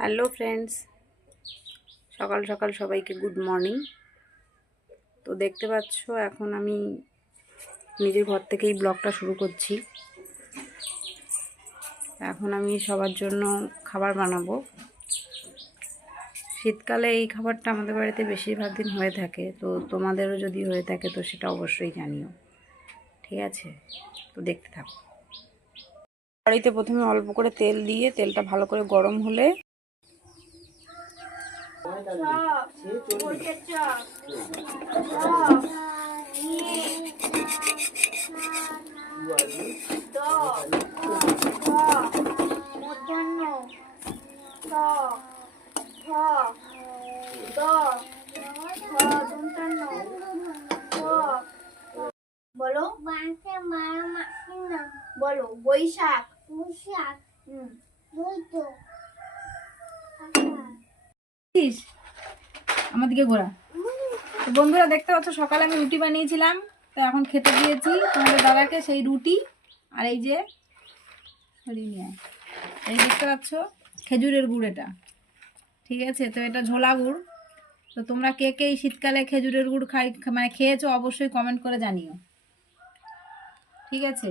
Hello friends, সকাল সকাল সবাইকে গুড মর্নিং। তো দেখতে পাচ্ছ এখন আমি নিজের ঘর থেকেই ব্লগটা শুরু করছি। এখন আমি সবার জন্য খাবার বানাবো। শীতকালে এই খাবারটা আমাদের বাড়িতে বেশিরভাগ দিন হয়ে থাকে, তো তোমাদেরও যদি হয়ে থাকে তো সেটা অবশ্যই জানিও, ঠিক আছে? তো দেখতে থাকো। কড়াইতে প্রথমে অল্প করে তেল দিয়ে তেলটা ভালো করে গরম হলে বলো বলো বৈশাখ আমার দিকে ঘোরা। তো বন্ধুরা দেখতে পাচ্ছ সকালে আমি রুটি বানিয়েছিলাম, তো এখন খেতে দিয়েছি তোমাদের দাদাকে সেই রুটি। আর এই যে এই দেখতে পাচ্ছ খেজুরের গুড়, এটা ঠিক আছে। তো এটা ঝোলা গুড়। তো তোমরা কে কে এই শীতকালে খেজুরের গুড় খেয়েছো অবশ্যই কমেন্ট করে জানিও, ঠিক আছে।